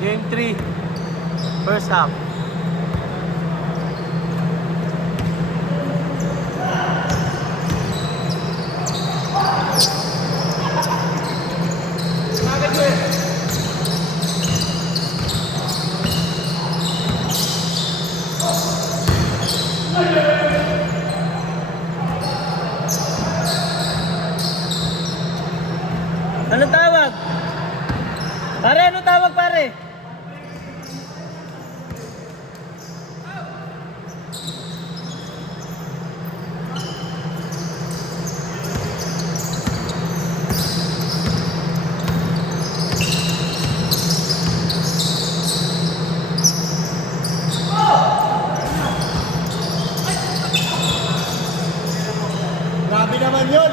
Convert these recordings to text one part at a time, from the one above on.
Game 3. First half. Anong tawag? Pare, anong tawag pare? Grabe naman yun!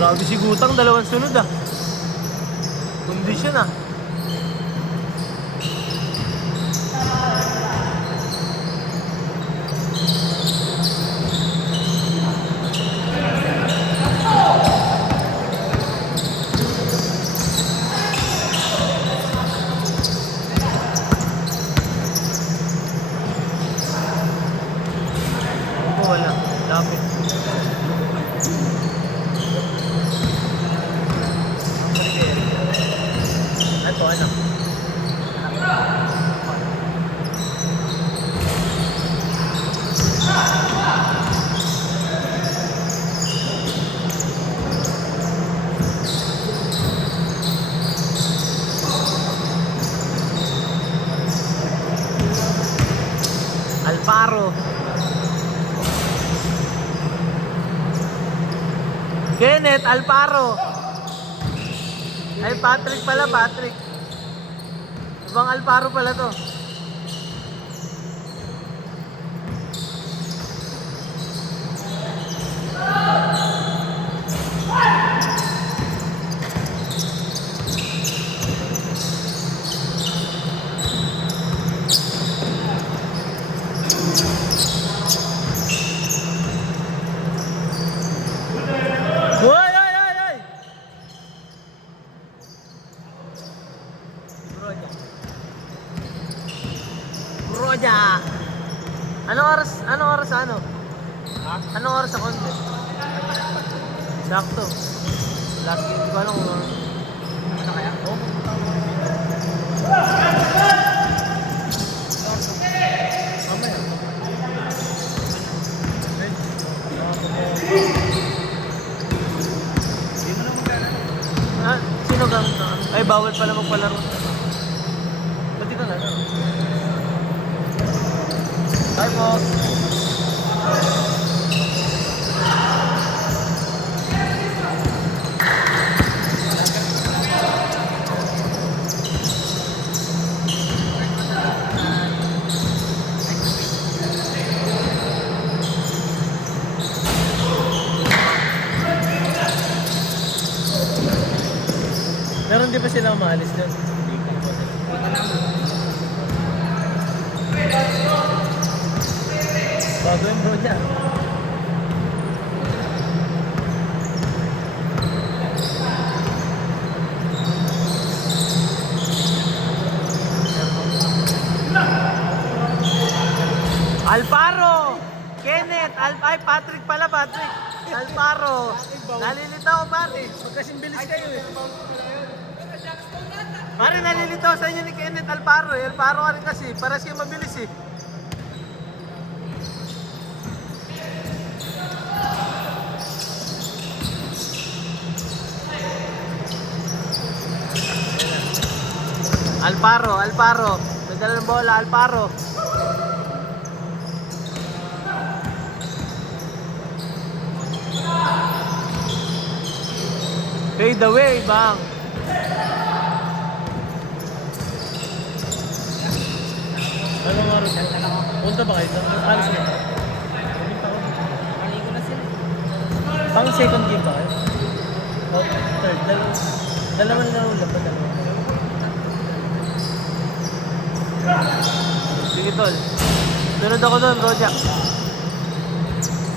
Grabe si Gutang, dalawang sunod ah. Kondisyon ah. Ako wala, lapit. Ito ano? Alparo. Kenneth Alparo. Ay, Patrick pala, Patrick. Ibang Alparo pala to. Hoy, hoy, hoy, hoy! Broja. Anong oras ano? Ha? Anong oras sa content? Sakto. Last game ko alam kung ano kaya? Oh. Ah, sino gamit na? Ay, bawal pala magpalaro. Pati ka na. Hi po. Meron di ba sila umaalis dyan? Bago yung bro niya. Alparo! Kenneth! Ay, Patrick pala, Patrick! Alparo! Nalilitaw, pare. Magkasing bilis kayo eh. Pare, nalilitaw sa inyo ni Kenneth Alparo eh. Alparo ka rin kasi. Para siya mabilis eh. Alparo, Alparo. May dala ng bola, Alparo. Fade away, bang. Ano nga rin? Punta ba kayo? Alis na. Maligo na sila. Pang second game ba kayo? O third? Dalawa na ulam ba? Dalawa. Sige tol. Sunod ako doon, Brojack.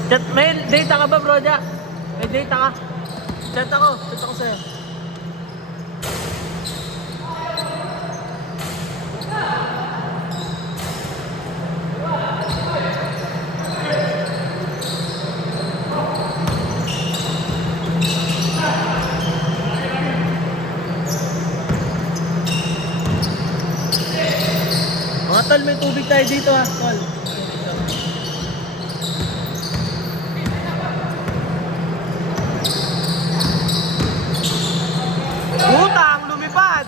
Chat, may data ka ba, Brojack? May data ka? Chat ako sa'yo. Mga tol, may tubig tayo dito ha, tol. Butang, lumipad!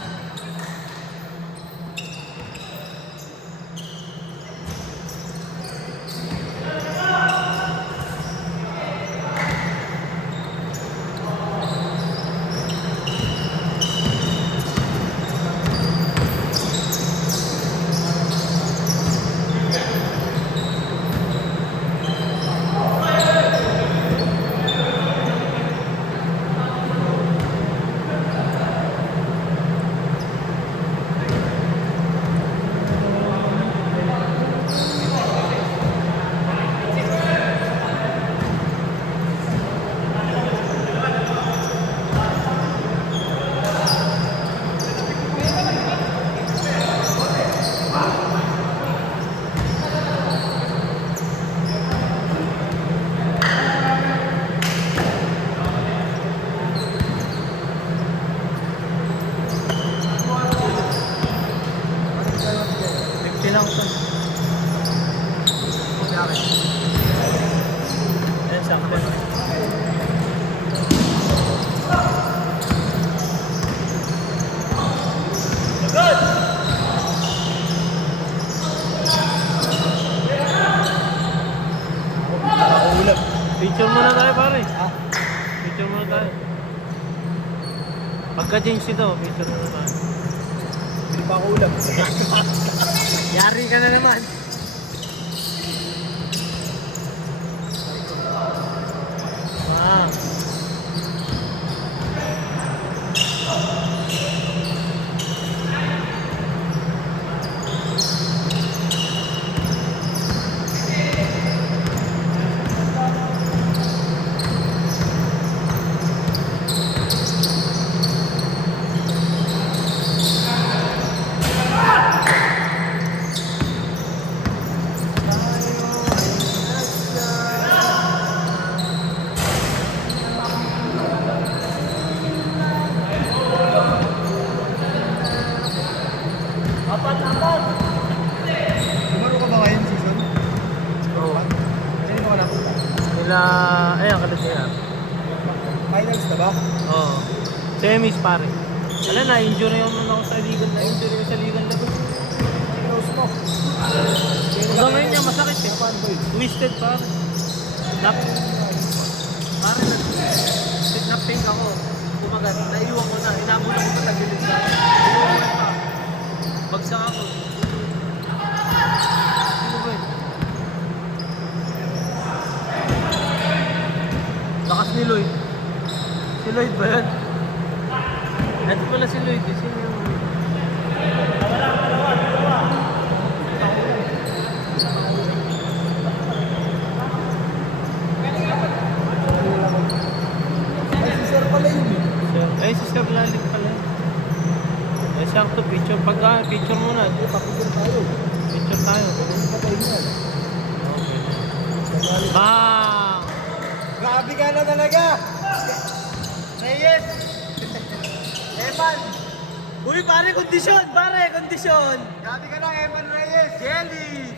Lang ito. Ayan, sakto. Good! Nakaulap. Picture muna tayo pare. Picture muna tayo. Pagka-change ito, picture muna tayo. Hindi pa ako ulap. Yari ka na naman. Ah. Lumaro ka ba ngayon season? Oo. Sino ka napunta? Ayun, kalit yan. Finals na ba? Oo. Semis pare. Wala na, injury ako sa ligan na. Injury ko sa ligan na. Close mo. Hanggang ngayon niya, masakit eh. Paano boy? Twisted pare. Pare, na-pink ako. Kumagat, naiwan ko na. Inabot ako sa tagilid na. Iwan ko pa. Bagsak ako. Ano ba yun? Lakas ni Lloyd. Si Lloyd ba yun? Ito pala si Lloyd. Sino yung... Ay, si Sir pala yun eh. Ay, si Sir Lalit pala. Ay, sakto, picture. Pagka, picture muna. Papicture tayo. Picture tayo. Ano pa tayo yan? Okay. Bang! Grabe ka na talaga! Reyes! Eman! Uy, pare, kondisyon! Pare, kondisyon! Grabe ka na, Eman Reyes! Jelly!